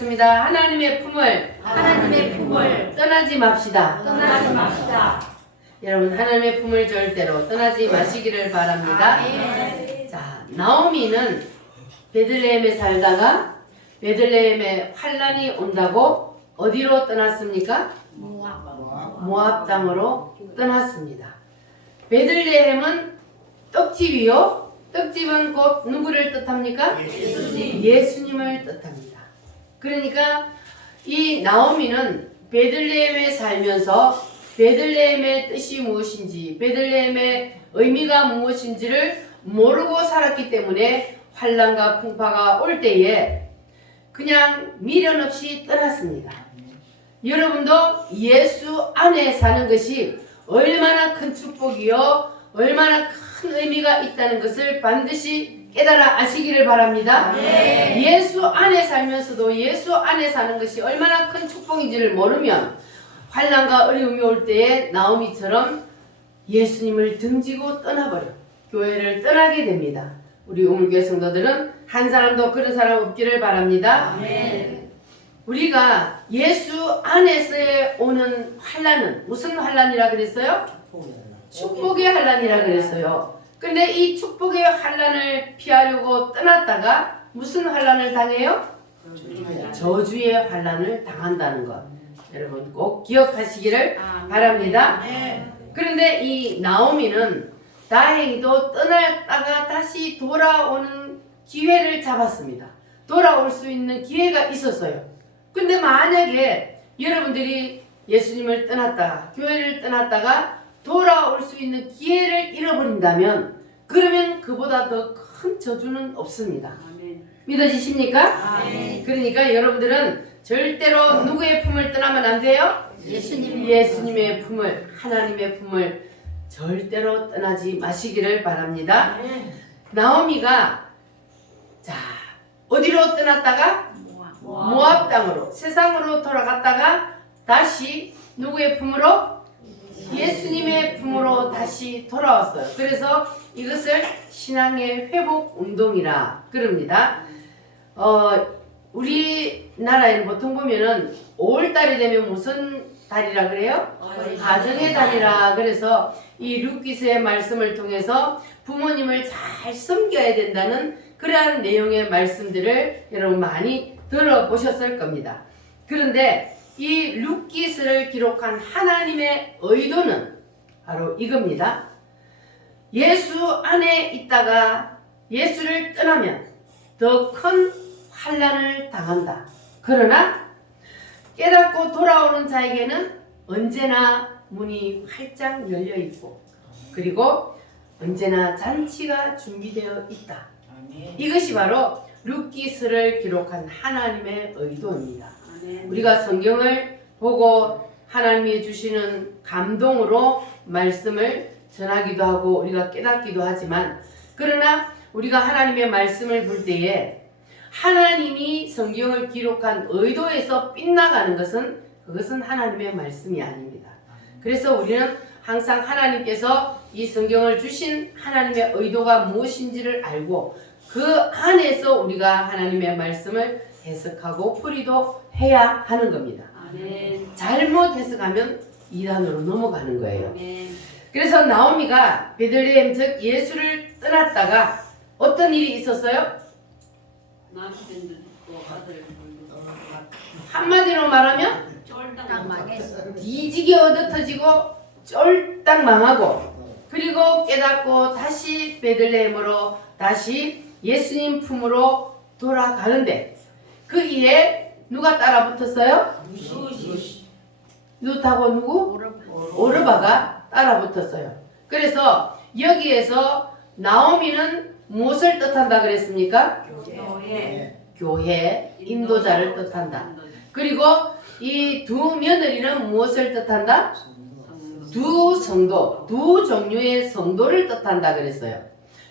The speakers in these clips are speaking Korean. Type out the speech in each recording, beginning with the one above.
하겠습니다. 하나님의 품을 떠나지 맙시다. 여러분, 하나님의 품을 절대로 떠나지 마시기를 바랍니다. 자, 나오미는 베들레헴에 살다가 베들레헴에 환란이 온다고 어디로 떠났습니까? 모압 땅으로 떠났습니다. 베들레헴은 떡집이요. 떡집은 곧 누구를 뜻합니까? 예수님을 뜻합니다. 그러니까 이 나오미는 베들레헴에 살면서 베들레헴의 뜻이 무엇인지, 베들레헴의 의미가 무엇인지를 모르고 살았기 때문에 환란과 풍파가 올 때에 그냥 미련 없이 떠났습니다. 여러분도 예수 안에 사는 것이 얼마나 큰 축복이요, 얼마나 큰 의미가 있다는 것을 반드시 깨달아 아시기를 바랍니다. 예수 안에 살면서도 예수 안에 사는 것이 얼마나 큰 축복인지를 모르면 환난과 어려움이 올 때에 나오미처럼 예수님을 등지고 떠나버려 교회를 떠나게 됩니다. 우리 우물교회 성도들은 한 사람도 그런 사람 없기를 바랍니다. 우리가 예수 안에서 오는 환난은 무슨 환난이라 그랬어요? 축복의 환난이라 그랬어요. 근데 이 축복의 환난을 피하려고 떠났다가 무슨 환난을 당해요? 저주의 환난을 당한다는 것. 여러분 꼭 기억하시기를 바랍니다. 그런데 이 나오미는 다행히도 떠났다가 다시 돌아오는 기회를 잡았습니다. 돌아올 수 있는 기회가 있었어요. 근데 만약에 여러분들이 예수님을 떠났다가 교회를 떠났다가 돌아올 수 있는 기회를 잃어버린다면 그러면 그보다 더 큰 저주는 없습니다. 믿어지십니까? 그러니까 여러분들은 절대로 누구의 품을 떠나면 안 돼요? 예수님의 품을, 하나님의 품을 절대로 떠나지 마시기를 바랍니다. 나오미가 자 어디로 떠났다가 모압 땅으로, 세상으로 돌아갔다가 다시 누구의 품으로? 예수님의 품으로 다시 돌아왔어요. 그래서 이것을 신앙의 회복 운동이라 그럽니다. 우리나라에는 보통 보면은 5월달이 되면 무슨 달이라 그래요? 가정의 달이라. 그래서 이 룻기서의 말씀을 통해서 부모님을 잘 섬겨야 된다는 그러한 내용의 말씀들을 여러분 많이 들어보셨을 겁니다. 그런데 이 룻기서를 기록한 하나님의 의도는 바로 이겁니다. 예수 안에 있다가 예수를 떠나면 더 큰 환난을 당한다. 그러나 깨닫고 돌아오는 자에게는 언제나 문이 활짝 열려 있고 그리고 언제나 잔치가 준비되어 있다. 이것이 바로 룻기서를 기록한 하나님의 의도입니다. 우리가 성경을 보고 하나님이 주시는 감동으로 말씀을 전하기도 하고 우리가 깨닫기도 하지만 그러나 우리가 하나님의 말씀을 볼 때에 하나님이 성경을 기록한 의도에서 빗나가는 것은 그것은 하나님의 말씀이 아닙니다. 그래서 우리는 항상 하나님께서 이 성경을 주신 하나님의 의도가 무엇인지를 알고 그 안에서 우리가 하나님의 말씀을 해석하고 풀이도 해야 하는 겁니다. 잘못 해석하면 이단으로 넘어가는 거예요. 그래서 나오미가 베들레헴 즉 예수를 떠났다가 어떤 일이 있었어요? 한마디로 말하면 뒤지게 얻어터지고 쫄딱 망하고 그리고 깨닫고 다시 베들레헴으로 다시 예수님 품으로 돌아가는데 그 이에 누가 따라 붙었어요? 룻하고 누구? 오르바가 따라 붙었어요. 그래서 여기에서 나오미는 무엇을 뜻한다 그랬습니까? 교회, 인도자를 뜻한다. 그리고 이 두 며느리는 무엇을 뜻한다? 두 성도, 두 종류의 성도를 뜻한다 그랬어요.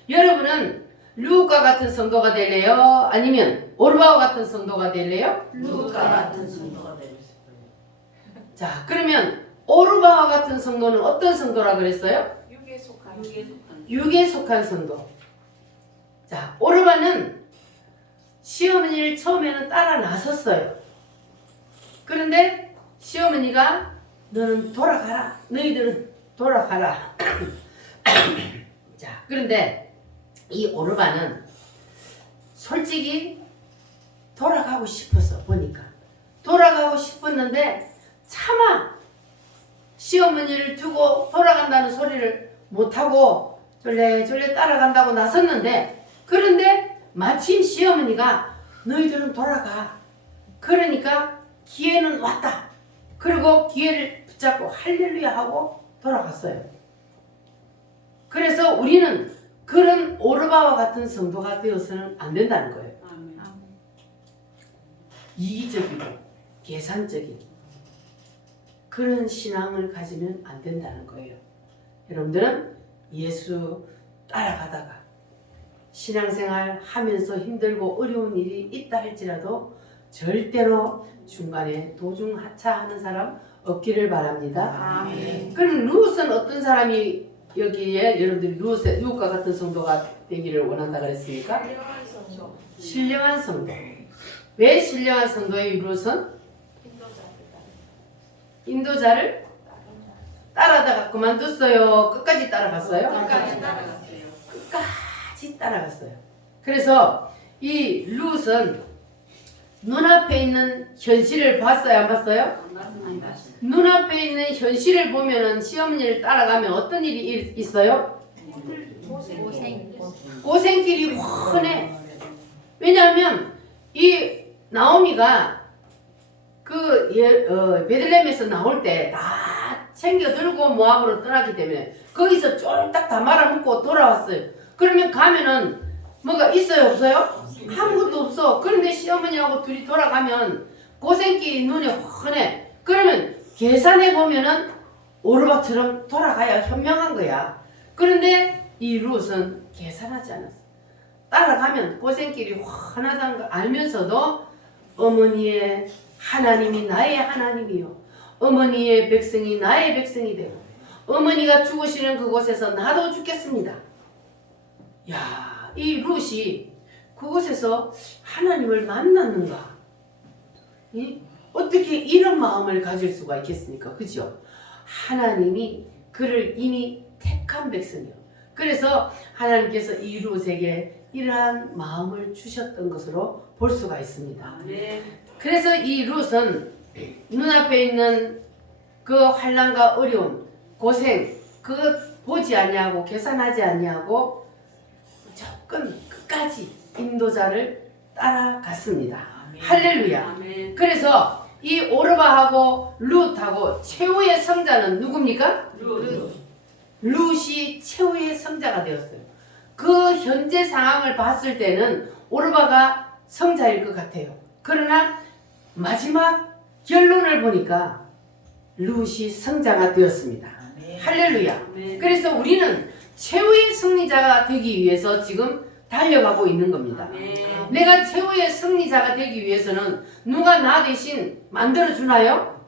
여러분은 룻과 같은 성도가 될래요? 아니면 오르바와 같은 성도가 될래요? 룻과 같은 성도가 되고 싶어요. 자, 그러면 오르바와 같은 성도는 어떤 성도라 그랬어요? 육에 속한 성도. 자, 오르바는 시어머니를 처음에는 따라 나섰어요. 그런데 시어머니가 너는 돌아가라. 너희들은 돌아가라. 자, 그런데 이 오르바는 솔직히 돌아가고 싶었어. 보니까 돌아가고 싶었는데 차마 시어머니를 두고 돌아간다는 소리를 못하고 졸래졸래 따라간다고 나섰는데, 그런데 마침 시어머니가 너희들은 돌아가. 그러니까 기회는 왔다. 그리고 기회를 붙잡고 할렐루야 하고 돌아갔어요. 그래서 우리는 그런 오르바와 같은 성도가 되어서는 안 된다는 거예요. 이기적이고 계산적인 그런 신앙을 가지면 안 된다는 거예요. 여러분들은 예수 따라가다가 신앙생활 하면서 힘들고 어려운 일이 있다 할지라도 절대로 중간에 도중 하차하는 사람 없기를 바랍니다. 아멘. 그럼 룻은 어떤 사람이 여기에 여러분들이 룻과 같은 성도가 되기를 원한다 그랬습니까? 신령한 성도. 왜 신령한 성도의 룻은? 인도자를 따라다가 그만뒀어요. 끝까지 따라갔어요? 끝까지 따라갔어요. 끝까지 따라갔어요. 그래서 이 룻은 눈앞에 있는 현실을 봤어요? 안 봤어요? 눈앞에 있는 현실을 보면은 시어머니를 따라가면 어떤 일이 있어요? 고생길이 훤해. 왜냐하면 이 나오미가 베들레헴에서 나올 때 다 챙겨 들고 모압으로 떠났기 때문에 거기서 쫄딱 다 말아먹고 돌아왔어요. 그러면 가면은 뭐가 있어요? 없어요? 아무것도 없어. 그런데 시어머니하고 둘이 돌아가면 고생길이 눈에 훤해. 그러면 계산해 보면은 오르바처럼 돌아가야 현명한 거야. 그런데 이 룻은 계산하지 않았어. 따라가면 고생길이 훤하다는 걸 알면서도 어머니의 하나님이 나의 하나님이요, 어머니의 백성이 나의 백성이 되고 어머니가 죽으시는 그곳에서 나도 죽겠습니다. 야, 이 룻이 그곳에서 하나님을 만났는가? 어떻게 이런 마음을 가질 수가 있겠습니까? 그죠? 하나님이 그를 이미 택한 백성이요. 그래서 하나님께서 이 룻에게 이러한 마음을 주셨던 것으로 볼 수가 있습니다. 그래서 이 룻은 눈앞에 있는 그 환난과 어려움, 고생, 그것 보지 아니하고 계산하지 아니하고 조금 끝까지 인도자를 따라갔습니다. 할렐루야. 그래서 이 오르바하고 룻하고 최후의 성자는 누굽니까? 룻이 최후의 성자가 되었어요. 그 현재 상황을 봤을 때는 오르바가 성자일 것 같아요. 그러나 마지막 결론을 보니까 룻이 성자가 되었습니다. 할렐루야. 그래서 우리는 최후의 승리자가 되기 위해서 지금 달려가고 있는 겁니다. 내가 최후의 승리자가 되기 위해서는 누가 나 대신 만들어주나요?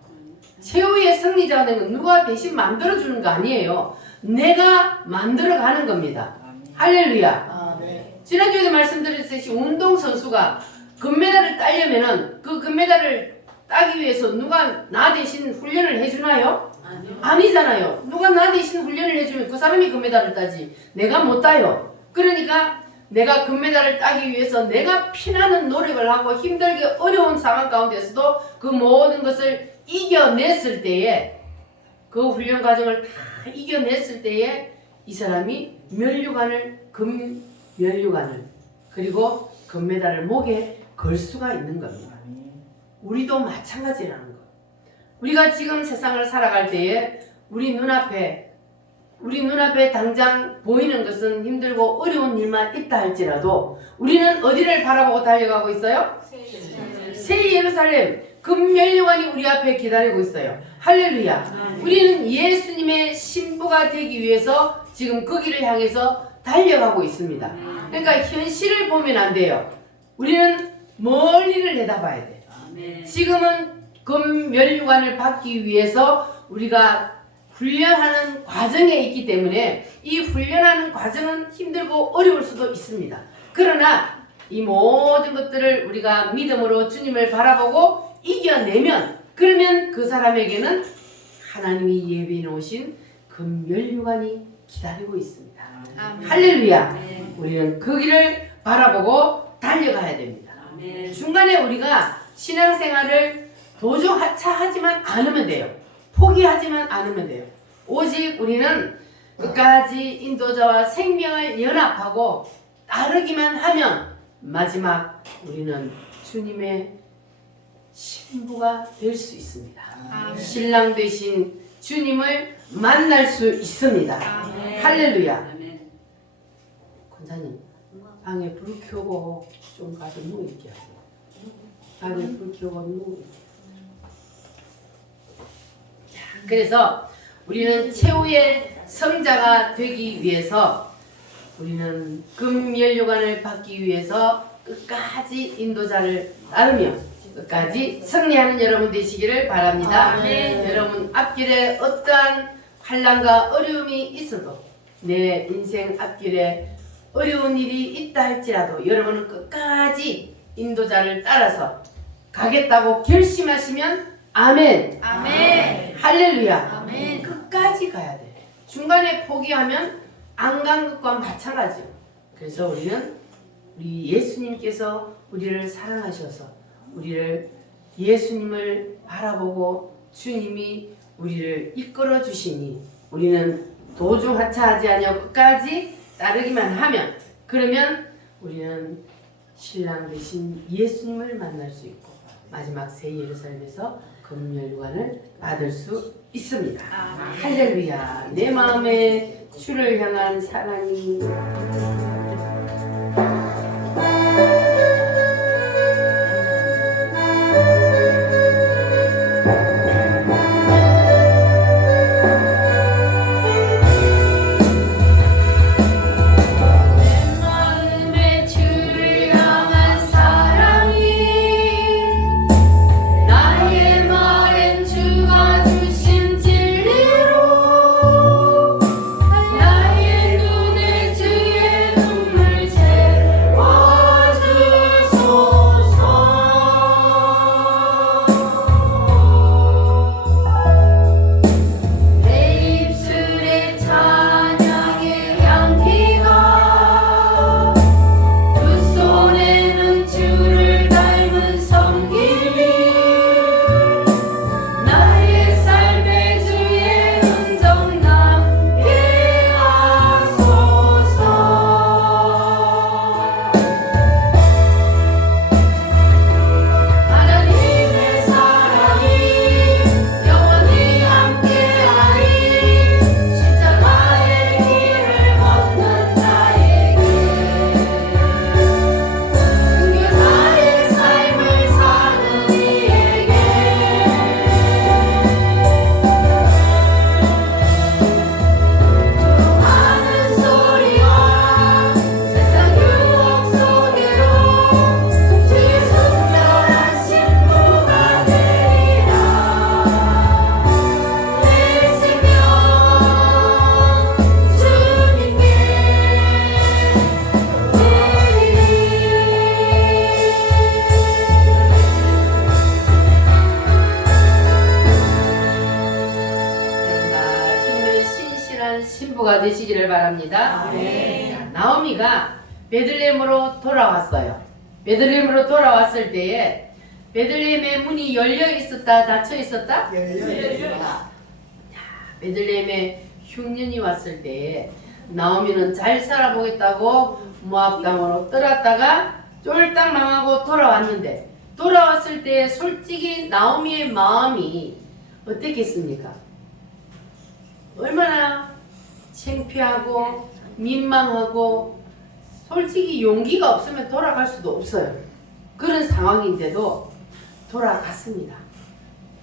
최후의 승리자가 되는 건 누가 대신 만들어주는 거 아니에요. 내가 만들어가는 겁니다. 할렐루야. 지난주에도 말씀드렸듯이 운동선수가 금메달을 따려면은 그 금메달을 따기 위해서 누가 나 대신 훈련을 해주나요? 아니잖아요. 누가 나 대신 훈련을 해주면 그 사람이 금메달을 따지 내가 못 따요. 그러니까 내가 금메달을 따기 위해서 내가 피나는 노력을 하고 힘들게 어려운 상황 가운데서도 그 모든 것을 이겨냈을 때에, 그 훈련 과정을 다 이겨냈을 때에 이 사람이 금면류관을 그리고 금메달을 목에 걸 수가 있는 겁니다. 우리도 마찬가지라는 거. 우리가 지금 세상을 살아갈 때에 우리 눈앞에 당장 보이는 것은 힘들고 어려운 일만 있다 할지라도 우리는 어디를 바라보고 달려가고 있어요? 새 예루살렘 금면류관이 우리 앞에 기다리고 있어요. 할렐루야. 우리는 예수님의 신부가 되기 위해서 지금 거기를 향해서 달려가고 있습니다. 그러니까 현실을 보면 안 돼요. 우리는 멀리를 내다봐야 돼. 지금은 금면류관을 받기 위해서 우리가 훈련하는 과정에 있기 때문에 이 훈련하는 과정은 힘들고 어려울 수도 있습니다. 그러나 이 모든 것들을 우리가 믿음으로 주님을 바라보고 이겨내면 그러면 그 사람에게는 하나님이 예비해 놓으신 금면류관이 기다리고 있습니다. 아멘. 할렐루야. 아멘. 우리는 그 길을 바라보고 달려가야 됩니다. 아멘. 중간에 우리가 신앙생활을 도중하차하지만 않으면 돼요. 포기하지만 않으면 돼요. 오직 우리는 끝까지 인도자와 생명을 연합하고 따르기만 하면 마지막 우리는 주님의 신부가 될 수 있습니다. 아멘. 신랑 되신 주님을 만날 수 있습니다. 아멘. 할렐루야. 아멘. 권사님, 방에 불 켜고 좀 가서 누워있게 하세요. 방에 불 켜고 누워있게. 그래서 우리는 최후의 성자가 되기 위해서 우리는 금면류관을 받기 위해서 끝까지 인도자를 따르며 끝까지 승리하는 여러분 되시기를 바랍니다. 아멘. 여러분 앞길에 어떠한 환난과 어려움이 있어도 내 인생 앞길에 어려운 일이 있다 할지라도 여러분은 끝까지 인도자를 따라서 가겠다고 결심하시면 아멘. 아멘. 할렐루야. 아멘. 끝까지 가야 돼. 중간에 포기하면 안 간 것과 마찬가지요. 그래서 우리는 우리 예수님께서 우리를 사랑하셔서 우리를 예수님을 바라보고 주님이 우리를 이끌어 주시니 우리는 도중하차하지 아니하고 끝까지 따르기만 하면 그러면 우리는 신랑 되신 예수님을 만날 수 있고 마지막 새 예루살렘에서 금면류관을 받을 수 있습니다. 아멘. 할렐루야. 내 마음에 주를 향한 사랑이 내 마음에 주를 향한 사랑이 나의 말엔 주가 주신 진리로 나의 눈에 주의 눈물 채워주소서 내 입술에 찬양의 향기가 두 손에는 주를 닮은 섬김이 나의 삶에 주의 흔적 남게 하소서 하나님의 사랑이 영원히 함께하리 십자가의 길을 걷는 자에게 순교자의 삶을 사는 이에게 조롱하는 소리와 세상 유혹 속에도 주의 순결한 신부가 되리라 내 생명 주님께 주님의 신실한 신부가 되시기를 바랍니다. 아멘. 나오미가 베들레헴으로 돌아왔어요. 베들레헴으로 돌아왔을 때에 베들레헴의 문이 열려 있었다, 닫혀 있었다? 베들레헴에 흉년이 왔을 때에 나오미는 잘 살아보겠다고 모압 땅으로 떠났다가 쫄딱 망하고 돌아왔는데 돌아왔을 때 솔직히 나오미의 마음이 어땠겠습니까? 얼마나 창피하고 민망하고 솔직히 용기가 없으면 돌아갈 수도 없어요. 그런 상황인데도 돌아갔습니다.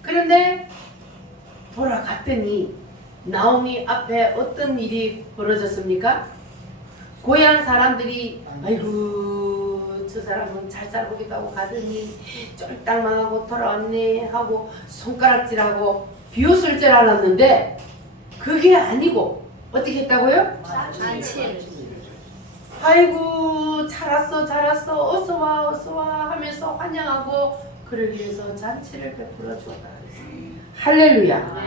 그런데 돌아갔더니 나오미 앞에 어떤 일이 벌어졌습니까? 고향 사람들이 아이고 저 사람은 잘 살아보겠다고 가더니 쫄딱 망하고 돌아왔네 하고 손가락질하고 비웃을 줄 알았는데 그게 아니고 어떻게 했다고요? 잔치. 아이고 잘 왔어 어서 와 하면서 환영하고 그를 위해서 잔치를 베풀어 주었다. 할렐루야.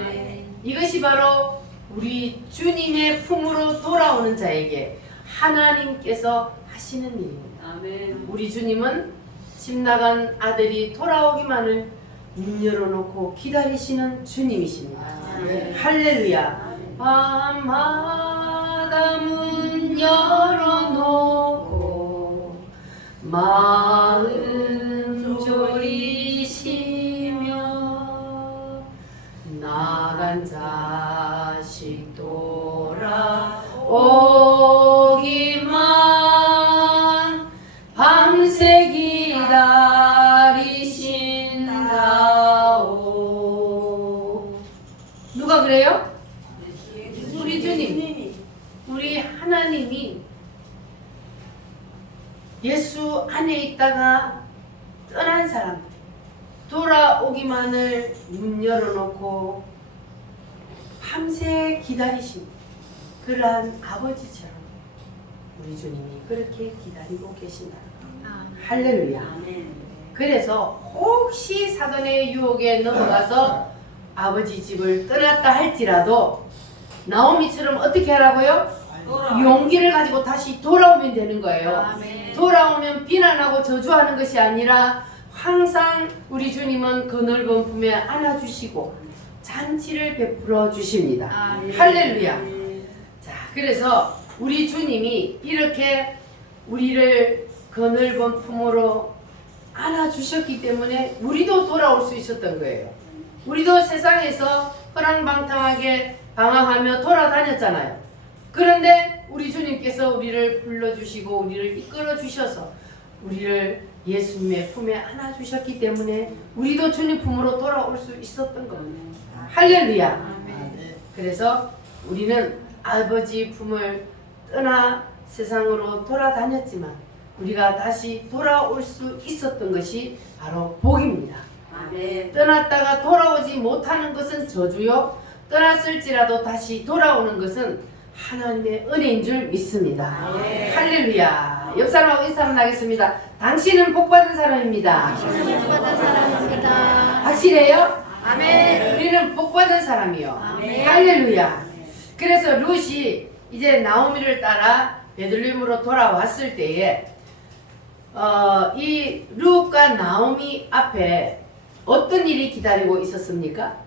이것이 바로 우리 주님의 품으로 돌아오는 자에게 하나님께서 하시는 일입니다. 아멘. 우리 주님은 집 나간 아들이 돌아오기만을 문 열어놓고 기다리시는 주님이십니다. 아멘. 할렐루야. 밤마다 문 열어놓고 마음 졸이시며 나간 자식 돌아오기만 밤새 기다리신다오. 누가 그래요? 우리 주님, 우리 하나님이 예수 안에 있다가 떠난 사람 돌아오기만을 문 열어놓고 밤새 기다리신 그러한 아버지처럼 우리 주님이 그렇게 기다리고 계신다. 할렐루야. 아멘. 그래서 혹시 사단의 유혹에 넘어가서 아버지 집을 떠났다 할지라도 나오미처럼 어떻게 하라고요? 용기를 가지고 다시 돌아오면 되는 거예요. 아멘. 돌아오면 비난하고 저주하는 것이 아니라 항상 우리 주님은 그 넓은 품에 안아주시고 잔치를 베풀어 주십니다. 아멘. 할렐루야. 자, 그래서 우리 주님이 이렇게 우리를 그 넓은 품으로 안아주셨기 때문에 우리도 돌아올 수 있었던 거예요. 우리도 세상에서 허랑방탕하게 방황하며 돌아다녔잖아요. 그런데 우리 주님께서 우리를 불러주시고 우리를 이끌어 주셔서 우리를 예수님의 품에 안아주셨기 때문에 우리도 주님 품으로 돌아올 수 있었던 겁니다. 할렐루야. 그래서 우리는 아버지 품을 떠나 세상으로 돌아다녔지만 우리가 다시 돌아올 수 있었던 것이 바로 복입니다. 아멘. 떠났다가 돌아오지 못하는 것은 저주요, 떠났을지라도 다시 돌아오는 것은 하나님의 은혜인 줄 믿습니다. 아멘. 할렐루야. 옆 사람하고 인사 한번 하겠습니다. 당신은 복받은 사람입니다. 복받은 사람입니다. 확실해요? 아멘. 우리는 복받은 사람이요. 아멘. 할렐루야. 그래서 룻이 이제 나오미를 따라 베들레헴으로 돌아왔을 때에 이 룻과 나오미 앞에 어떤 일이 기다리고 있었습니까?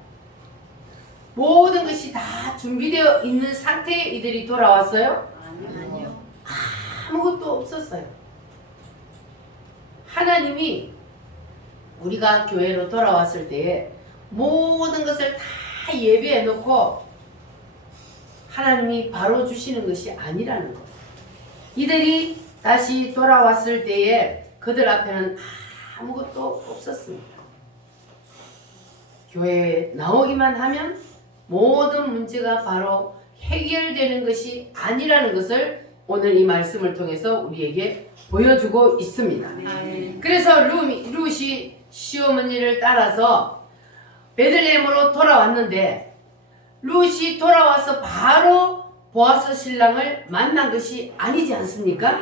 모든 것이 다 준비되어 있는 상태에 이들이 돌아왔어요? 아니요. 아무것도 없었어요. 하나님이 우리가 교회로 돌아왔을 때에 모든 것을 다 예비해 놓고 하나님이 바로 주시는 것이 아니라는 것. 이들이 다시 돌아왔을 때에 그들 앞에는 아무것도 없었습니다. 교회에 나오기만 하면 모든 문제가 바로 해결되는 것이 아니라는 것을 오늘 이 말씀을 통해서 우리에게 보여주고 있습니다. 아멘. 그래서 룻이 시어머니를 따라서 베들레헴으로 돌아왔는데 룻이 돌아와서 바로 보아스 신랑을 만난 것이 아니지 않습니까?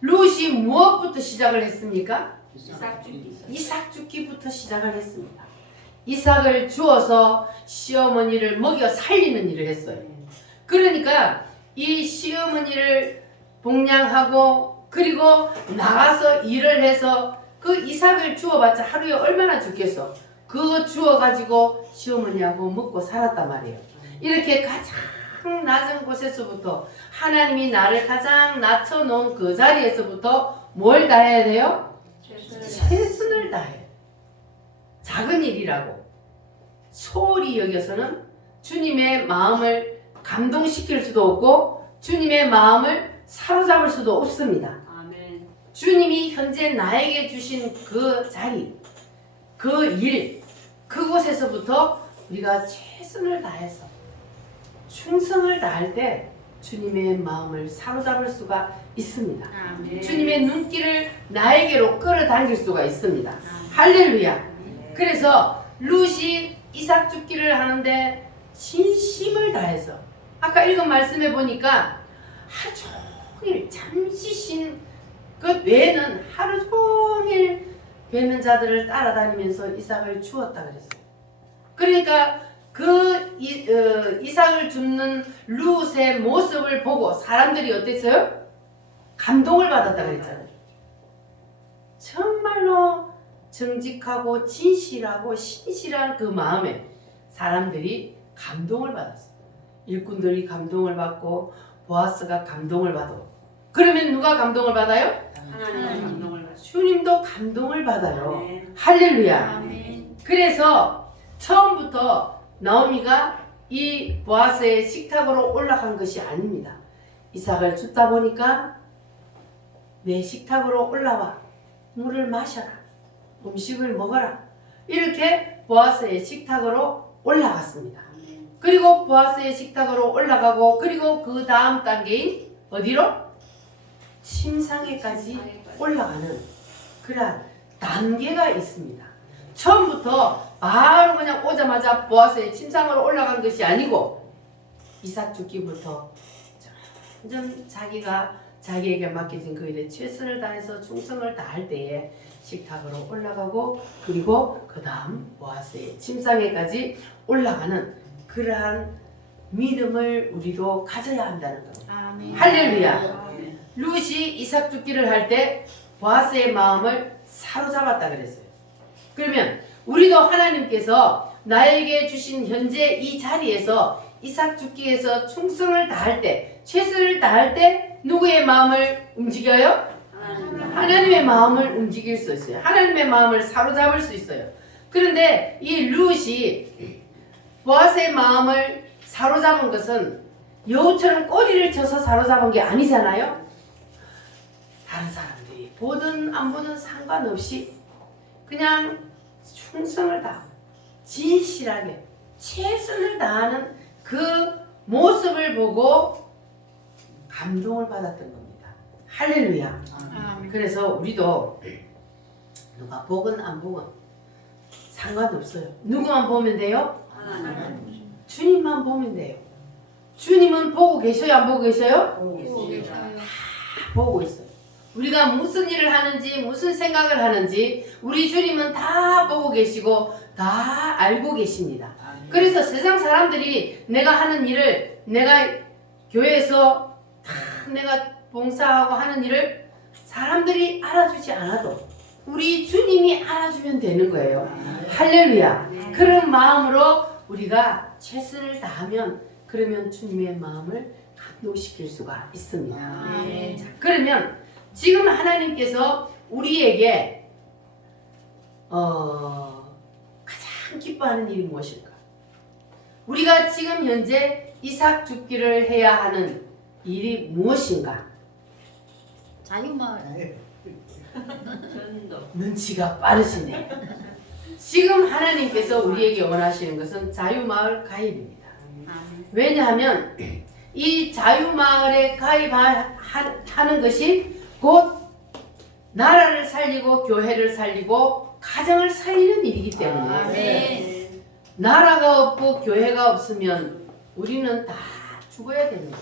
룻이 무엇부터 시작을 했습니까? 이삭 주기. 이삭 죽기부터 시작을 했습니다. 이삭을 주어서 시어머니를 먹여 살리는 일을 했어요. 그러니까 이 시어머니를 복양하고 그리고 나가서 일을 해서 그 이삭을 주어봤자 하루에 얼마나 죽겠어. 그거 주어가지고 시어머니하고 먹고 살았단 말이에요. 이렇게 가장 낮은 곳에서부터 하나님이 나를 가장 낮춰놓은 그 자리에서부터 뭘 다 해야 돼요? 최선을 다해. 작은 일이라고 소홀히 여겨서는 주님의 마음을 감동시킬 수도 없고 주님의 마음을 사로잡을 수도 없습니다. 아멘. 주님이 현재 나에게 주신 그 자리, 그 일, 그곳에서부터 우리가 최선을 다해서 충성을 다할 때 주님의 마음을 사로잡을 수가 있습니다. 아멘. 주님의 눈길을 나에게로 끌어당길 수가 있습니다. 할렐루야. 그래서 룻이 이삭 죽기를 하는데 진심을 다해서 아까 읽은 말씀에 보니까 하루 종일 잠시 쉰 그 외에는 하루 종일 뱉는 자들을 따라다니면서 이삭을 주었다 그랬어요. 그러니까 그 이삭을 줍는 룻의 모습을 보고 사람들이 어땠어요? 감동을 받았다 그랬잖아요. 정말로 정직하고 진실하고 신실한 그 마음에 사람들이 감동을 받았어요. 일꾼들이 감동을 받고 보아스가 감동을 받아. 그러면 누가 감동을 받아요? 하나님 감동을 받으시고. 주님도 감동을 받아요. 아멘. 할렐루야. 아멘. 그래서 처음부터 나오미가 이 보아스의 식탁으로 올라간 것이 아닙니다. 이삭을 줍다 보니까 내 식탁으로 올라와 물을 마셔라. 음식을 먹어라. 이렇게 보아스의 식탁으로 올라갔습니다. 아멘. 그리고 보아스의 식탁으로 올라가고 그리고 그 다음 단계인 어디로? 침상에까지 올라가는 그러한 단계가 있습니다. 처음부터 바로 그냥 오자마자 보아스의 침상으로 올라간 것이 아니고 이삭 죽기부터 점점 자기에게 맡겨진 그 일에 최선을 다해서 충성을 다할 때에 식탁으로 올라가고 그리고 그 다음 보아스의 침상에까지 올라가는 그러한 믿음을 우리도 가져야 한다는 겁니다. 아멘. 할렐루야. 아멘. 룻이 이삭 죽기를 할 때 보아스의 마음을 사로잡았다 그랬어요. 그러면 우리도 하나님께서 나에게 주신 현재 이 자리에서 이삭 죽기에서 충성을 다할 때, 최선을 다할 때 누구의 마음을 움직여요? 하나님의 마음을 움직일 수 있어요. 하나님의 마음을 사로잡을 수 있어요. 그런데 이 룻이 보아스의 마음을 사로잡은 것은 여우처럼 꼬리를 쳐서 사로잡은 게 아니잖아요. 다른 사람들이 보든 안 보든 상관없이 그냥 충성을 다하고 진실하게 최선을 다하는 그 모습을 보고 감동을 받았던 겁니다. 할렐루야. 아멘. 그래서 우리도 누가 보건 안 보건 상관없어요. 누구만 보면 돼요? 하나님. 주님만 보면 돼요. 주님은 보고 계셔요? 안 보고 계셔요? 보고 계셔요. 보고 있어요. 우리가 무슨 일을 하는지 무슨 생각을 하는지 우리 주님은 다 보고 계시고 다 알고 계십니다. 그래서 세상 사람들이 내가 하는 일을 내가 교회에서 다 내가 봉사하고 하는 일을 사람들이 알아주지 않아도 우리 주님이 알아주면 되는 거예요. 할렐루야. 그런 마음으로 우리가 최선을 다하면 그러면 주님의 마음을 감동시킬 수가 있습니다. 아멘. 자, 그러면 지금 하나님께서 우리에게 가장 기뻐하는 일이 무엇일까? 우리가 지금 현재 이삭 죽기를 해야 하는 일이 무엇인가? 자유마을. 전도. 눈치가 빠르시네. 지금 하나님께서 우리에게 원하시는 것은 자유마을 가입입니다. 아멘. 왜냐하면 이 자유마을에 가입하는 것이 곧 나라를 살리고 교회를 살리고 가정을 살리는 일이기 때문에 아멘. 나라가 없고 교회가 없으면 우리는 다 죽어야 됩니다.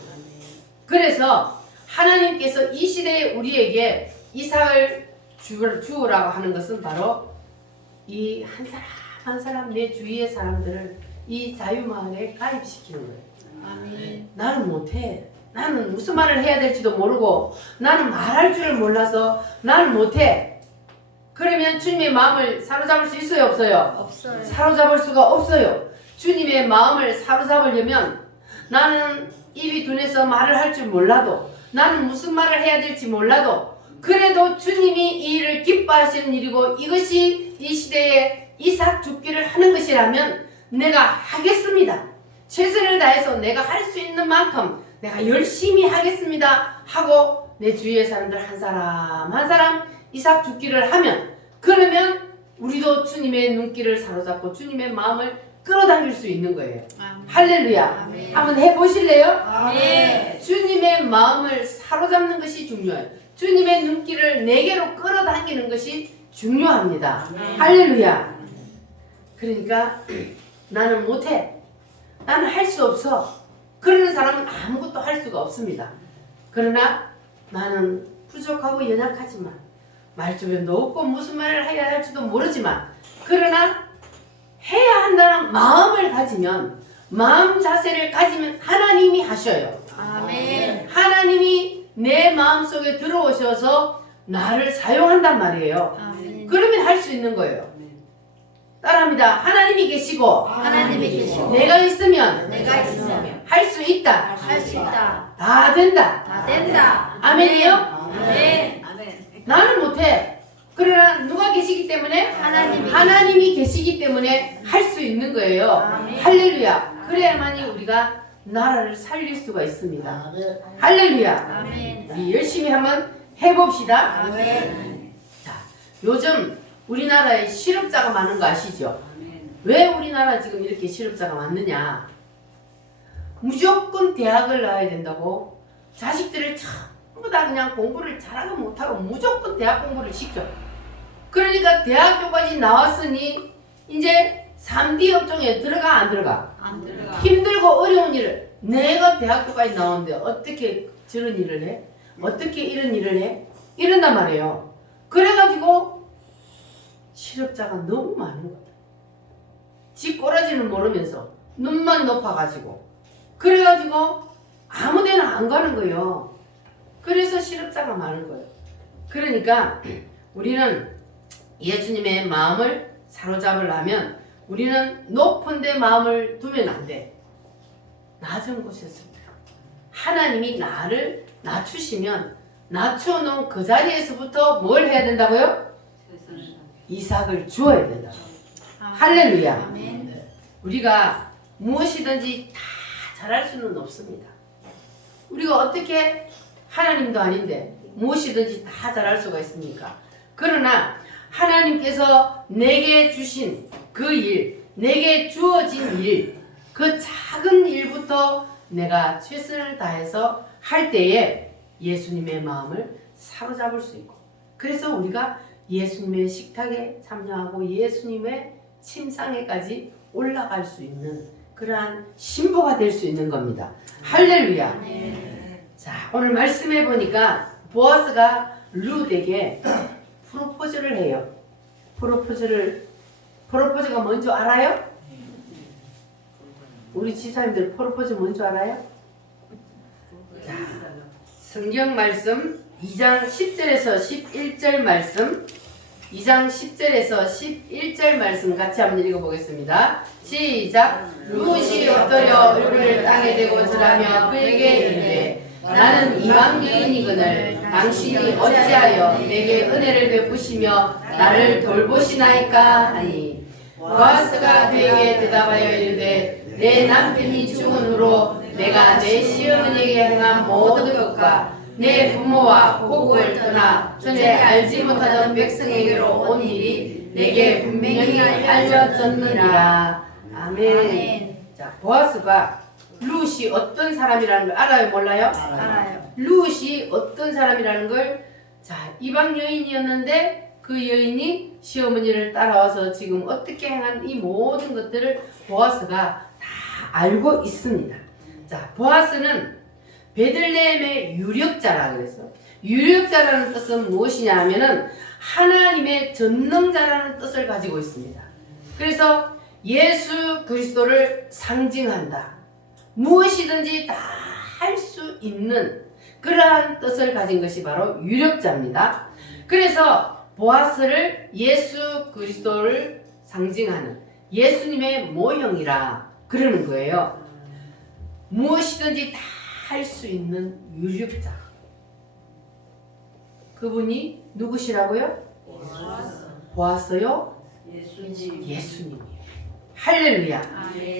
그래서 하나님께서 이 시대에 우리에게 이삭을 주우라고 하는 것은 바로 이 한 사람 한 사람 내 주위의 사람들을 이 자유마을에 가입시키는 거예요. 아멘. 나는 못해. 나는 무슨 말을 해야 될지도 모르고 나는 말할 줄을 몰라서 나는 못해. 그러면 주님의 마음을 사로잡을 수 있어요? 없어요? 없어요. 사로잡을 수가 없어요. 주님의 마음을 사로잡으려면 나는 입이 둔해서 말을 할 줄 몰라도 나는 무슨 말을 해야 될지 몰라도 그래도 주님이 이 일을 기뻐하시는 일이고 이것이 이 시대에 이삭 죽기를 하는 것이라면 내가 하겠습니다. 최선을 다해서 내가 할 수 있는 만큼 내가 열심히 하겠습니다 하고 내 주위의 사람들 한 사람 한 사람 이삭 죽기를 하면 그러면 우리도 주님의 눈길을 사로잡고 주님의 마음을 끌어당길 수 있는 거예요. 아멘. 할렐루야. 아멘. 한번 해보실래요? 아멘. 주님의 마음을 사로잡는 것이 중요해요. 주님의 눈길을 내게로 끌어당기는 것이 중요합니다. 아멘. 할렐루야. 그러니까 나는 못해. 나는 할 수 없어. 그러는 사람은 아무것도 할 수가 없습니다. 그러나 나는 부족하고 연약하지만 말주변도 없고 무슨 말을 해야 할지도 모르지만 그러나 해야 한다는 마음을 가지면 마음 자세를 가지면 하나님이 하셔요. 아멘. 하나님이 내 마음속에 들어오셔서 나를 사용한단 말이에요. 아멘. 그러면 할 수 있는 거예요. 따라합니다. 하나님이 계시고 하나님이 계시고 내가 있으면 내가 있으면 할 수 있다. 할 수 있다. 다 된다. 다 된다. 아멘이요? 아멘. 나는 못해. 그러나 누가 계시기 때문에? 하나님이 계시기 때문에 할 수 있는 거예요. 아멘. 할렐루야. 그래야만이 우리가 나라를 살릴 수가 있습니다. 할렐루야. 아멘. 우리 열심히 한번 해봅시다. 아멘. 자, 요즘 우리나라에 실업자가 많은 거 아시죠? 왜 우리나라 지금 이렇게 실업자가 많느냐? 무조건 대학을 나와야 된다고 자식들을 전부 다 그냥 공부를 잘하고 못하고 무조건 대학 공부를 시켜. 그러니까 대학교까지 나왔으니 이제 3D 업종에 들어가 안 들어가? 안 들어가. 힘들고 어려운 일을 내가 대학교까지 나오는데 어떻게 저런 일을 해? 어떻게 이런 일을 해? 이런단 말이에요. 그래가지고 실업자가 너무 많은 거다. 지 꼬라지는 모르면서 눈만 높아가지고 그래가지고 아무데나 안 가는 거예요. 그래서 실업자가 많은 거예요. 그러니까 우리는 예수님의 마음을 사로잡으려면 우리는 높은 데 마음을 두면 안 돼. 낮은 곳에서 하나님이 나를 낮추시면 낮춰놓은 그 자리에서부터 뭘 해야 된다고요? 이삭을 주어야 된다. 할렐루야. 아멘. 우리가 무엇이든지 다 잘할 수는 없습니다. 우리가 어떻게 하나님도 아닌데 무엇이든지 다 잘할 수가 있습니까? 그러나 하나님께서 내게 주신 그 일, 내게 주어진 일, 그 작은 일부터 내가 최선을 다해서 할 때에 예수님의 마음을 사로잡을 수 있고, 그래서 우리가 예수님의 식탁에 참여하고 예수님의 침상에까지 올라갈 수 있는 그러한 신부가 될 수 있는 겁니다. 할렐루야. 자, 오늘 말씀해 보니까 보아스가 룻에게 프로포즈를 해요. 프로포즈가 뭔지 알아요? 우리 지사님들 프로포즈 뭔지 알아요? 자, 성경 말씀 2장 10절에서 11절 말씀, 2장 10절에서 11절 말씀 같이 한번 읽어보겠습니다. 시작. 룻이 엎드려 얼굴을 땅에 대고 절하며 그에게 이르되 나는 이방 여인이거늘 당신이 어찌하여 내게 은혜를 베푸시며 나를 돌보시나이까 하니, 보아스가 그에게 대답하여 이르되 내 남편이 죽은 후로 내가 내 시어머니에게 행한 모든 것과 내 부모와 고국을 떠나 전에 알지 못하던 백성에게로 온 일이 내게 분명히 알려졌느니라. 아멘. 자, 보아스가 룻이 어떤 사람이라는 걸 알아요, 몰라요? 알아요. 룻이 어떤 사람이라는 걸, 자, 이방 여인이었는데 그 여인이 시어머니를 따라와서 지금 어떻게 행한 이 모든 것들을 보아스가 다 알고 있습니다. 자, 보아스는 베들레헴의 유력자라 그랬어. 유력자라는 뜻은 무엇이냐 하면은 하나님의 전능자라는 뜻을 가지고 있습니다. 그래서 예수 그리스도를 상징한다. 무엇이든지 다 할 수 있는 그러한 뜻을 가진 것이 바로 유력자입니다. 그래서 보아스를 예수 그리스도를 상징하는 예수님의 모형이라 그러는 거예요. 무엇이든지 다 할 수 있는 유력자. 그분이 누구시라고요? 보았어요? 예수님이에요. 할렐루야.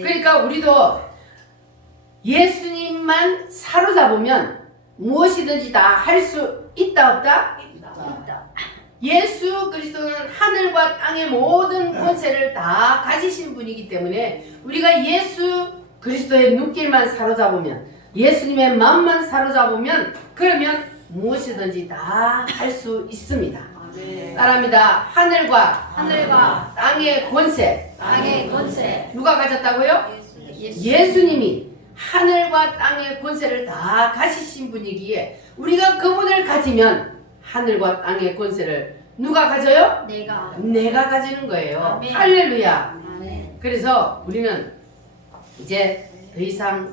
그러니까 우리도 예수님만 사로잡으면 무엇이든지 다 할 수 있다 없다? 있다. 예수 그리스도는 하늘과 땅의 모든 권세를 다 가지신 분이기 때문에 우리가 예수 그리스도의 눈길만 사로잡으면, 예수님의 마음만 사로잡으면, 그러면 무엇이든지 다 할 수 있습니다. 따라합니다. 하늘과 땅의 권세. 땅의 권세. 누가 가졌다고요? 예수님이 하늘과 땅의 권세를 다 가지신 분이기에 우리가 그분을 가지면 하늘과 땅의 권세를 누가 가져요? 내가 가지는 거예요. 아멘. 할렐루야. 아멘. 그래서 우리는 이제 더 이상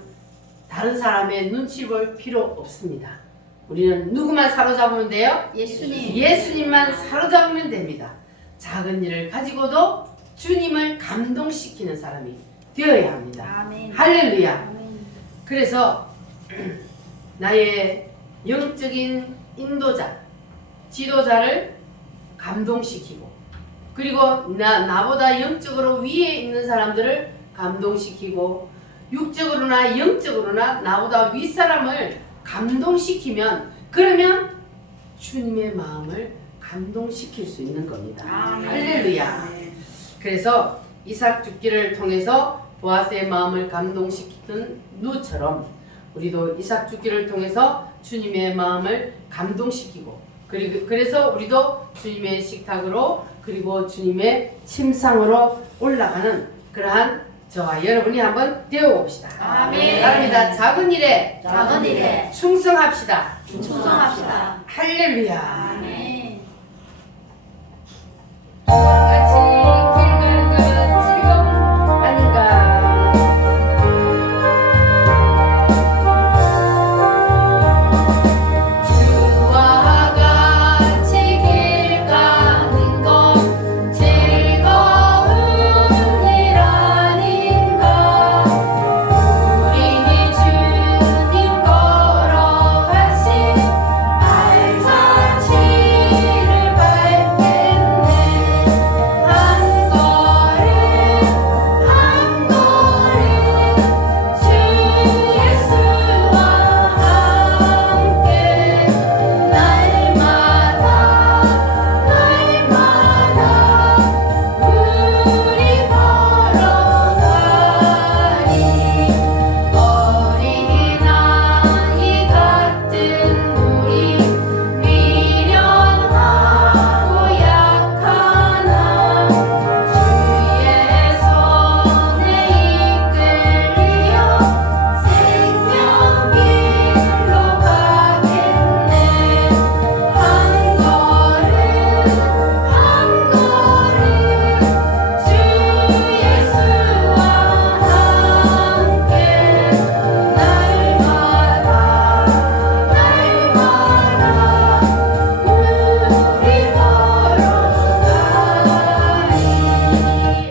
다른 사람의 눈치 볼 필요 없습니다. 우리는 누구만 사로잡으면 돼요? 예수님. 예수님만 사로잡으면 됩니다. 작은 일을 가지고도 주님을 감동시키는 사람이 되어야 합니다. 아멘. 할렐루야. 아멘. 그래서 나의 영적인 인도자, 지도자를 감동시키고, 그리고 나보다 영적으로 위에 있는 사람들을 감동시키고, 육적으로나 영적으로나 나보다 윗사람을 감동시키면, 그러면 주님의 마음을 감동시킬 수 있는 겁니다. 아멘. 할렐루야. 그래서 이삭 죽기를 통해서 보아스의 마음을 감동시키던 누처럼 우리도 이삭 죽기를 통해서 주님의 마음을 감동시키고, 그래서 우리도 주님의 식탁으로, 그리고 주님의 침상으로 올라가는 그러한 저와 여러분이 한번 되어봅시다. 아멘. 바랍니다. 작은 일에 충성합시다. 충성합시다. 할렐루야. 아멘. 같이 길 가는 것은 즐거움 아닌가. 주와 같이 길 가는 것 즐거운 일 아닌가. 우리 주님 걸어가신 발자취를 밟겠네. 한 걸음 한 걸음 주 예수와 함께 날마다 우리 걸어가리. 어린아이 같은 우리 미련하고 약하나 주의 손에 이끌려 생명길로 가겠네. 한 걸음 한 걸음 주 예수와 함께 날마다 우리 걸어가리.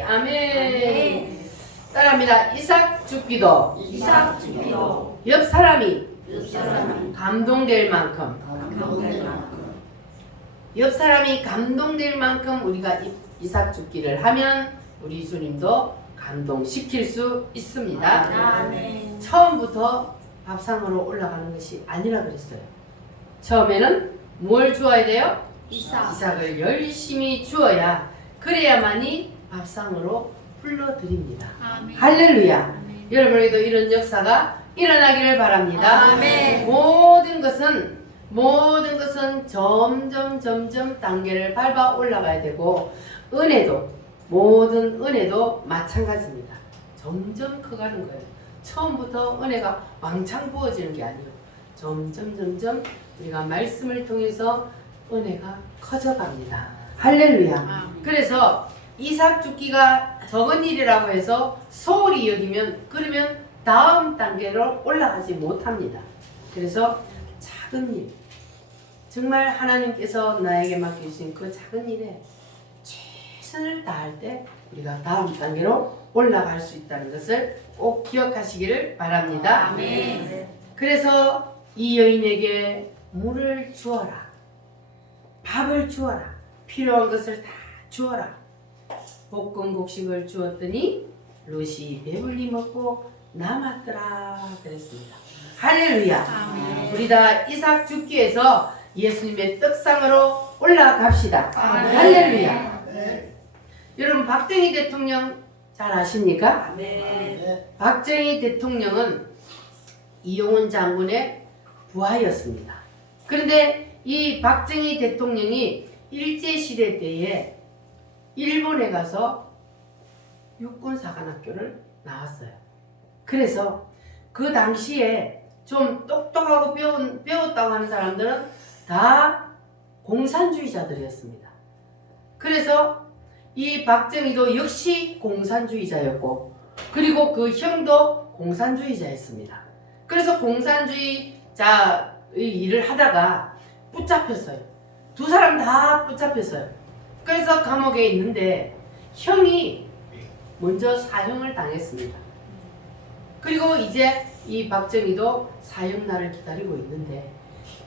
아멘. 따라합니다. 이삭 죽기도 이삭 죽기도 옆 사람이 사람이 감동될 만큼, 감동될 만큼 옆 사람이 감동될 만큼 우리가 이삭 죽기를 하면 우리 주님도 감동시킬 수 있습니다. 아멘. 처음부터 밥상으로 올라가는 것이 아니라 그랬어요. 처음에는 뭘 주어야 돼요? 이삭. 이삭을 열심히 주어야, 그래야만이 밥상으로 불러드립니다. 아멘. 할렐루야. 아멘. 여러분에게도 이런 역사가 일어나기를 바랍니다. 아멘. 모든 것은 점점 단계를 밟아 올라가야 되고, 모든 은혜도 마찬가지입니다. 점점 커가는 거예요. 처음부터 은혜가 왕창 부어지는 게 아니에요. 점점 우리가 말씀을 통해서 은혜가 커져갑니다. 할렐루야. 그래서 이삭 죽기가 적은 일이라고 해서 소홀히 여기면, 그러면 다음 단계로 올라가지 못합니다. 그래서 작은 일, 정말 하나님께서 나에게 맡기신 그 작은 일에 최선을 다할 때 우리가 다음 단계로 올라갈 수 있다는 것을 꼭 기억하시기를 바랍니다. 아멘. 그래서 이 여인에게 물을 주어라, 밥을 주어라, 필요한 것을 다 주어라. 볶음 곡식을 주었더니 롯이 배불리 먹고 남았더라 그랬습니다. 할렐루야. 아멘. 우리 다 이삭 죽기에서 예수님의 떡상으로 올라갑시다. 아멘. 할렐루야. 여러분, 박정희 대통령 잘 아십니까? 박정희 대통령은 이용훈 장군의 부하였습니다. 그런데 이 박정희 대통령이 일제시대 때에 일본에 가서 육군사관학교를 나왔어요. 그래서 그 당시에 좀 똑똑하고 배웠다고 하는 사람들은 다 공산주의자들이었습니다. 그래서 이 박정희도 역시 공산주의자였고 그리고 그 형도 공산주의자였습니다. 그래서 공산주의자의 일을 하다가 붙잡혔어요. 두 사람 다 붙잡혔어요. 그래서 감옥에 있는데 형이 먼저 사형을 당했습니다. 그리고 이제 이 박정희도 사형날을 기다리고 있는데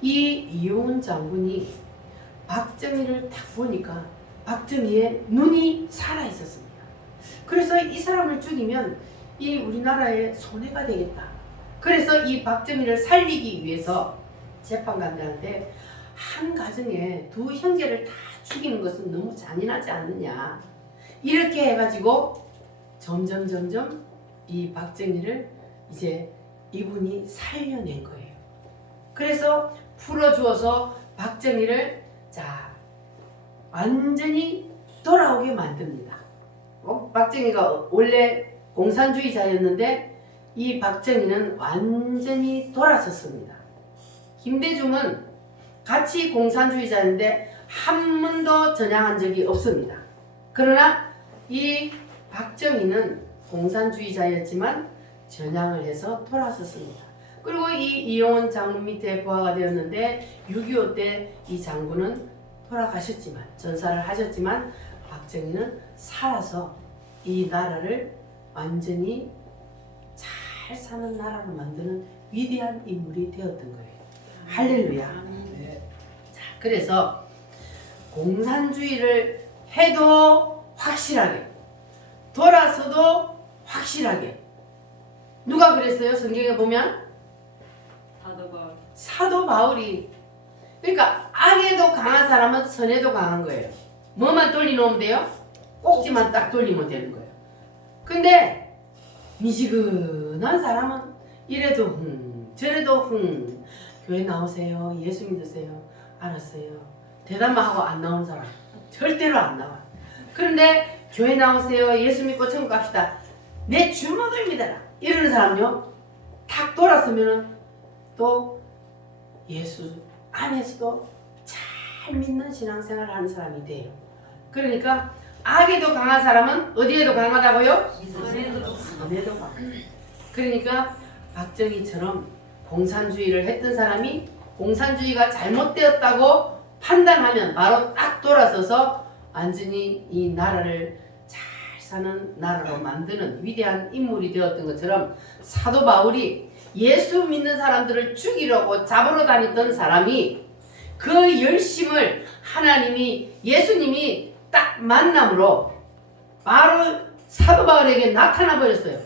이 이용훈 장군이 박정희를 딱 보니까 박정희의 눈이 살아 있었습니다. 그래서 이 사람을 죽이면 이 우리나라에 손해가 되겠다. 그래서 이 박정희를 살리기 위해서 재판관들한테 한 가정에 두 형제를 다 죽이는 것은 너무 잔인하지 않느냐 이렇게 해가지고 점점 이 박정희를 이제 이분이 살려낸 거예요. 그래서 풀어주어서 박정희를 완전히 돌아오게 만듭니다. 박정희가 원래 공산주의자였는데 이 박정희는 완전히 돌아섰습니다. 김대중은 같이 공산주의자인데 한 번도 전향한 적이 없습니다. 그러나 이 박정희는 공산주의자였지만 전향을 해서 돌아섰습니다. 그리고 이 이용훈 장군 밑에 부하가 되었는데 6.25 때 이 장군은 돌아가셨지만 전사를 하셨지만 박정희는 살아서 이 나라를 완전히 잘 사는 나라로 만드는 위대한 인물이 되었던 거예요. 할렐루야. 자, 그래서 공산주의를 해도 확실하게 돌아서도 확실하게 누가 그랬어요? 성경에 보면 사도 바울이 그러니까 악에도 강한 사람은 선에도 강한 거예요. 뭐만 돌리놓으면 돼요? 꼭지만 딱 돌리면 되는 거예요. 근데 미지근한 사람은 이래도 저래도 교회 나오세요. 예수 믿으세요. 알았어요. 대답만 하고 안 나오는 사람 절대로 안 나와. 그런데 교회 나오세요. 예수 믿고 천국 갑시다. 내 주먹을 믿어라. 이러는 사람요. 탁 돌아서면은 또 예수 안에서도 잘 믿는 신앙생활을 하는 사람이 돼요. 그러니까 악에도 강한 사람은 어디에도 강하다고요? 선에도 강하다. 그러니까 박정희처럼 공산주의를 했던 사람이 공산주의가 잘못되었다고 판단하면 바로 딱 돌아서서 완전히 이 나라를 잘 사는 나라로 만드는 위대한 인물이 되었던 것처럼 사도 바울이 예수 믿는 사람들을 죽이려고 잡으러 다니던 사람이 그 열심을 하나님이 예수님이 딱 만남으로 바로 사도 바울에게 나타나 버렸어요.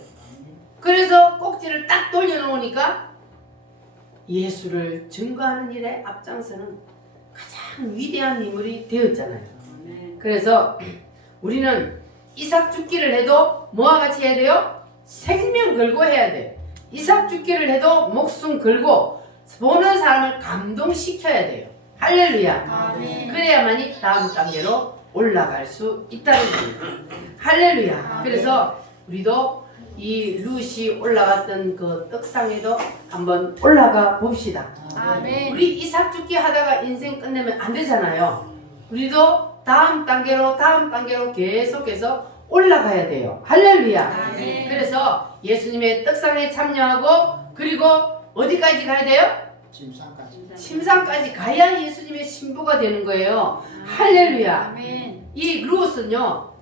그래서 꼭지를 딱 돌려놓으니까 예수를 증거하는 일에 앞장서는 가장 위대한 인물이 되었잖아요. 그래서 우리는 이삭 죽기를 해도 뭐와 같이 해야 돼요? 생명 걸고 해야 돼요. 이삭 죽기를 해도 목숨 걸고 보는 사람을 감동시켜야 돼요. 할렐루야. 아멘. 그래야만이 다음 단계로 올라갈 수 있다는 겁니다. 할렐루야. 그래서 우리도 이 룻이 올라갔던 그 떡상에도 한번 올라가 봅시다. 아멘. 우리 이삭 죽기 하다가 인생 끝내면 안 되잖아요. 우리도 다음 단계로 계속해서 올라가야 돼요. 할렐루야. 아멘. 그래서 예수님의 떡상에 참여하고 그리고 어디까지 가야 돼요? 침상까지 가야 예수님의 신부가 되는 거예요. 할렐루야. 아멘. 이 룻은요,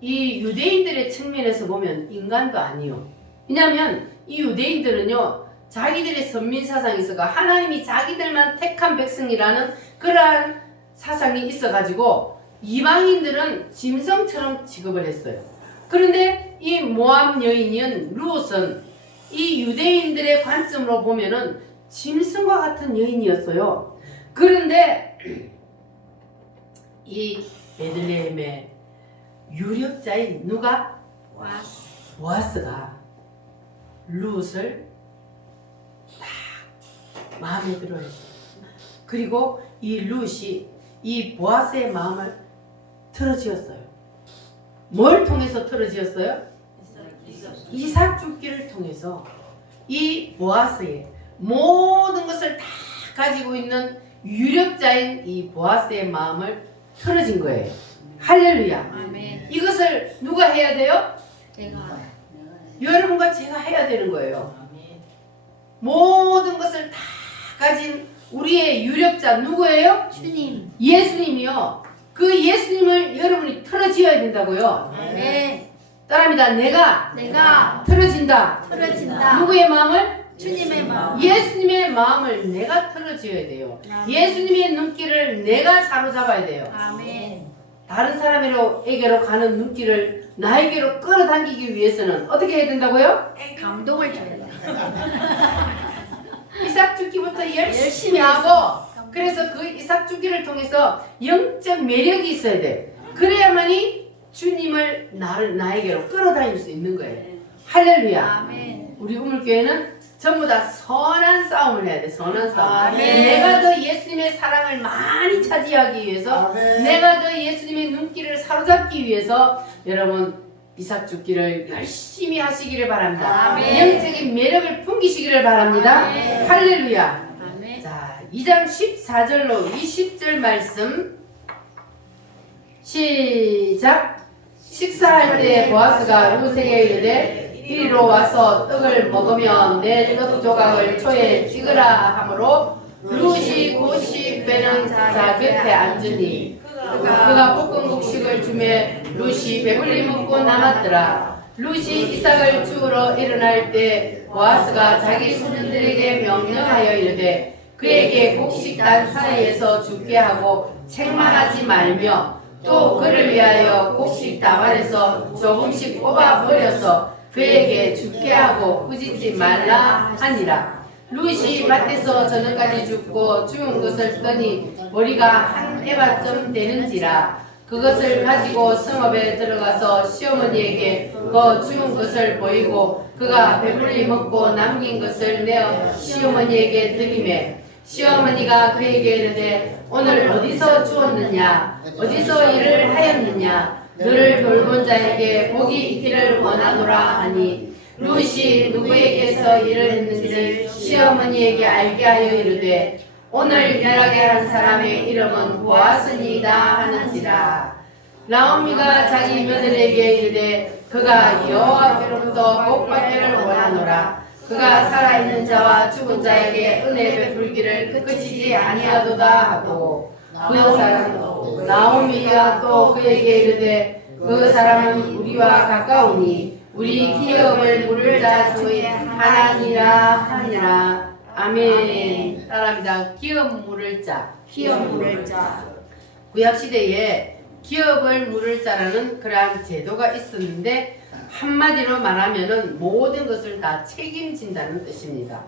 이 유대인들의 측면에서 보면 인간도 아니요. 왜냐하면 이 유대인들은요, 자기들의 선민사상이 있어가 하나님이 자기들만 택한 백성이라는 그러한 사상이 있어가지고 이방인들은 짐승처럼 취급을 했어요. 그런데 이 모압 여인인 룻은 이 유대인들의 관점으로 보면은 짐승과 같은 여인이었어요. 그런데 이 베들레헴의 유력자인 누가? 보아스가 룻을 딱 마음에 들어 했어요. 그리고 이 룻이 이 보아스의 마음을 틀어지었어요. 뭘 통해서 틀어지었어요? 이삭 죽기를 통해서 이 보아스의 모든 것을 다 가지고 있는 유력자인 이 보아스의 마음을 틀어진 거예요. 할렐루야. 아멘. 이것을 누가 해야 돼요? 내가 여러분과 제가 해야 되는 거예요. 모든 것을 다 가진 우리의 유력자 누구예요? 주님. 예수님이요. 그 예수님을 여러분이 틀어지어야 된다고요. 아멘. 따라합니다. 내가 틀어진다. 틀어진다. 누구의 마음을? 주님의 마음. 예수님의 마음을 내가 틀어지어야 돼요. 예수님의 눈길을 내가 사로잡아야 돼요. 아멘. 다른 사람에게로 가는 눈길을 나에게로 끌어당기기 위해서는 어떻게 해야 된다고요? 감동을 줘야 돼. 이삭 죽기부터 열심히 하고, 그래서 그 이삭 죽기를 통해서 영적 매력이 있어야 돼. 그래야만이 주님을 나에게로 끌어다닐 수 있는 거예요. 할렐루야. 아멘. 우리 우물교회는 전부 다 선한 싸움을 해야 돼. 선한 싸움. 아멘. 내가 더 예수님의 사랑을 많이 차지하기 위해서, 내가 더 예수님의 눈길을 사로잡기 위해서 여러분 이삭 죽기를 열심히 하시기를 바랍니다. 아멘. 영적인 매력을 풍기시기를 바랍니다. 아멘. 할렐루야. 아멘. 자, 2장 14절로 20절 말씀 시작. 식사할 때 보아스가 룻에게 이르되 이리로 와서 떡을 먹으며 내 떡 조각을 초에 찍으라 하므로 룻이 곧이 빼는 자 곁에 앉으니 그가 볶은 곡식을 주매 룻이 배불리 먹고 남았더라. 룻이 이삭을 주우러 일어날 때 보아스가 자기 소년들에게 명령하여 이르되 그에게 곡식 단 사이에서 죽게 하고 책망하지 말며 또 그를 위하여 곡식 다발에서 조금씩 뽑아 버려서 그에게 죽게 하고 꾸짖지 말라 하니라. 룻이 밭에서 저녁까지 죽고 죽은 것을 떠니 머리가 한 에바쯤 되는지라. 그것을 가지고 성읍에 들어가서 시어머니에게 그 죽은 것을 보이고 그가 배불리 먹고 남긴 것을 내어 시어머니에게 드리매 시어머니가 그에게 이르되 오늘 어디서 주었느냐 어디서 일을 하였느냐 너를 돌본 자에게 복이 있기를 원하노라 하니 룻이 누구에게서 일을 했는지 시어머니에게 알게 하여 이르되 오늘 일하게 한 사람의 이름은 보아스니이다 하는지라. 나오미가 자기 며느리에게 이르되 그가 여호와께로부터 복받기를 원하노라. 그가 살아있는 자와 죽은 자에게 은혜 베풀기를 그치지 아니하도다 하고 그 사람 나오미가 또 그에게 이르되 그 사람은 우리와 가까우니 우리 기업을 물을 자 중에 하나니라 하니라. 아멘. 따라합니다. 기업 물을 자. 기업 물을 자. 구약시대에 기업을 물을 자라는 그러한 제도가 있었는데 한마디로 말하면은 모든 것을 다 책임진다는 뜻입니다.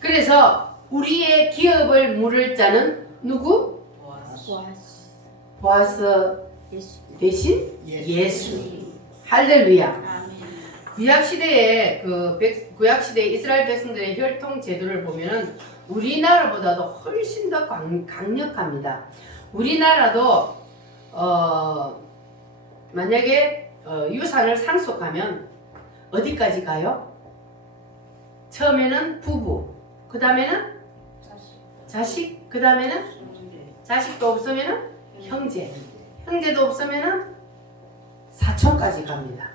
그래서 우리의 기업을 물을 자는 누구? 보아스 대신 예수. 할렐루야. 아멘. 구약시대에 구약시대 이스라엘 백성들의 혈통 제도를 보면은 우리나라보다도 훨씬 더 강력합니다. 우리나라도 만약에 유산을 상속하면 어디까지 가요? 처음에는 부부, 그 다음에는 자식, 그 다음에는 자식도 없으면은 형제, 형제도 없으면은 사촌까지 갑니다.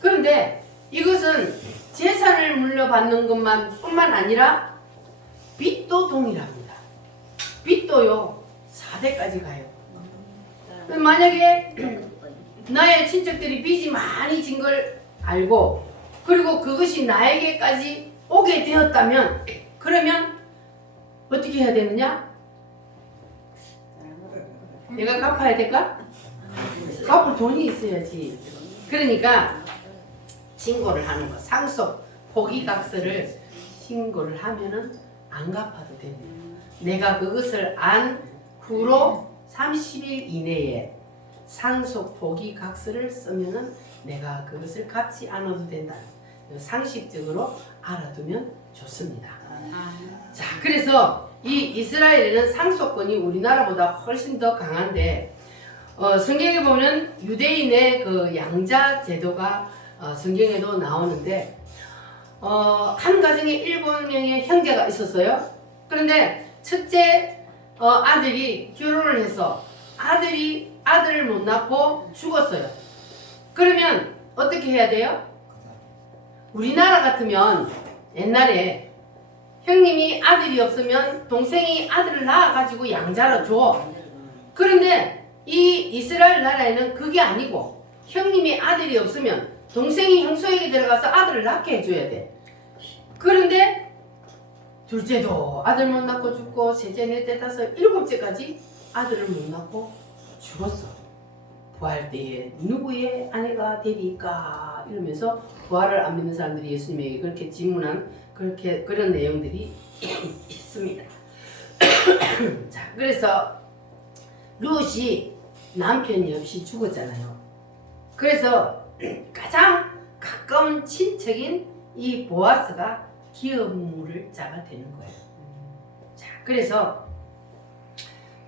그런데 이것은 재산을 물려받는 것만 뿐만 아니라 빚도 동일합니다. 빚도요 4대까지 가요. 만약에 나의 친척들이 빚이 많이 진 걸 알고 그리고 그것이 나에게까지 오게 되었다면 그러면 어떻게 해야 되느냐? 내가 갚아야 될까? 갚을 돈이 있어야지. 그러니까 신고를 하는 거. 상속 포기각서를 신고를 하면은 안 갚아도 됩니다. 내가 그것을 안 후로 30일 이내에 상속 포기각서를 쓰면은 내가 그것을 갚지 않아도 된다. 상식적으로 알아두면 좋습니다. 자, 그래서 이 이스라엘에는 상속권이 우리나라보다 훨씬 더 강한데 성경에 보면 유대인의 그 양자 제도가 성경에도 나오는데 한 가정에 7명의 형제가 있었어요. 그런데 첫째 아들이 결혼을 해서 아들을 못 낳고 죽었어요. 그러면 어떻게 해야 돼요? 우리나라 같으면 옛날에 형님이 아들이 없으면 동생이 아들을 낳아가지고 양자로 줘. 그런데 이 이스라엘 나라에는 그게 아니고 형님이 아들이 없으면 동생이 형수에게 들어가서 아들을 낳게 해줘야 돼. 그런데 둘째도 아들 못 낳고 죽고 셋째, 넷째, 다섯, 일곱째까지 아들을 못 낳고 죽었어. 부활 때에 누구의 아내가 되리까 이러면서 부활을 안 믿는 사람들이 예수님에게 그렇게 질문한 그런 내용들이 있습니다. 자, 그래서 룻이 남편이 없이 죽었잖아요. 그래서 가장 가까운 친척인 이 보아스가 기업물을 자가 되는 거예요. 자, 그래서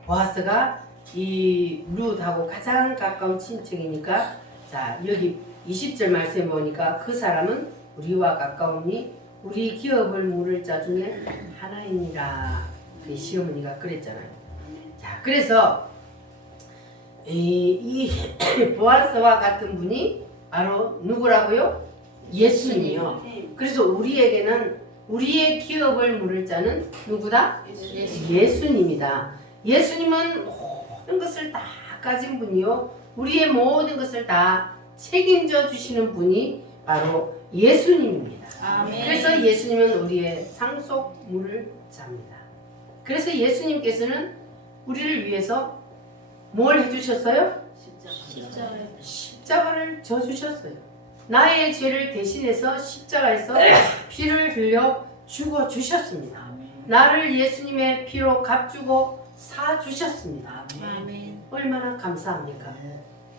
보아스가 이 룻하고 가장 가까운 친척이니까, 자, 여기 20절 말씀에 보니까 그 사람은 우리와 가까우니 우리 기업을 물을 자 중에 하나이니라. 그 시어머니가 그랬잖아요. 자, 그래서 이 보아스와 같은 분이 바로 누구라고요? 예수님이요. 그래서 우리에게는 우리의 기업을 물을 자는 누구다? 예수님이다. 예수님은 모든 것을 다 가진 분이요, 우리의 모든 것을 다 책임져 주시는 분이 바로 예수님입니다. 아멘. 그래서 예수님은 우리의 상속물을 잡니다. 그래서 예수님께서는 우리를 위해서 뭘 해주셨어요? 십자가를 져주셨어요. 나의 죄를 대신해서 십자가에서 피를 흘려 죽어주셨습니다. 나를 예수님의 피로 값주고 사주셨습니다. 아멘. 얼마나 감사합니까?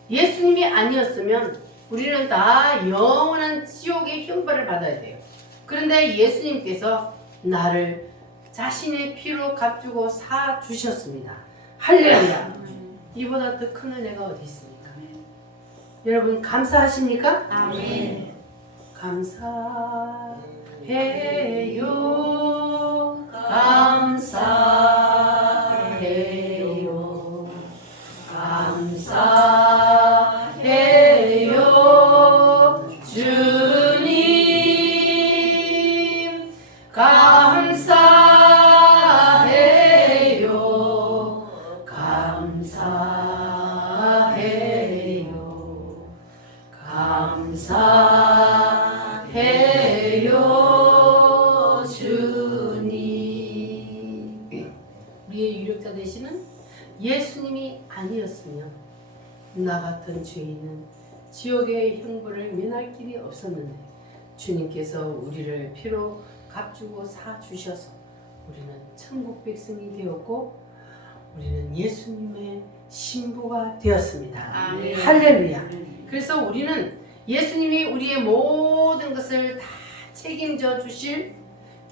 예수님이 아니었으면 우리는 다 영원한 지옥의 형벌을 받아야 돼요. 그런데 예수님께서 나를 자신의 피로 값주고 사주셨습니다. 할렐루야. 이보다 더 큰 은혜가 어디 있습니까? 여러분 감사하십니까? 아멘. 감사해요. 감사해요. 감사해요. 주님 감사해요. 감사해요. 감사해요. 주님. 우리의 유력자 되시는 예수님이 아니었으면 나 같은 죄인은 지옥의 형벌을 면할 길이 없었는데, 주님께서 우리를 피로 값주고 사주셔서 우리는 천국 백성이 되었고 우리는 예수님의 신부가 되었습니다. 아멘. 할렐루야. 그래서 우리는 예수님이 우리의 모든 것을 다 책임져 주실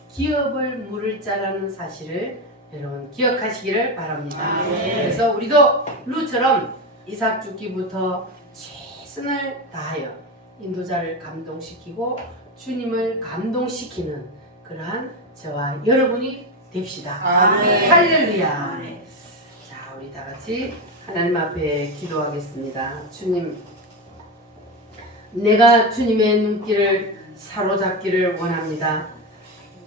기업을 물을 자라는 사실을 여러분 기억하시기를 바랍니다. 아멘. 그래서 우리도 룻처럼 이삭 죽기부터 최선을 다하여 인도자를 감동시키고 주님을 감동시키는 그러한 저와 여러분이 됩시다. 아멘. 할렐루야. 아멘. 자, 우리 다 같이 하나님 앞에 기도하겠습니다. 주님, 내가 주님의 눈길을 사로잡기를 원합니다.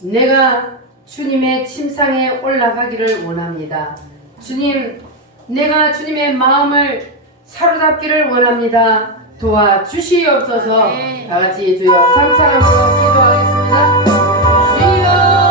내가 주님의 침상에 올라가기를 원합니다. 주님, 내가 주님의 마음을 사로잡기를 원합니다. 도와주시옵소서. 아멘. 다 같이 주여 삼창함으로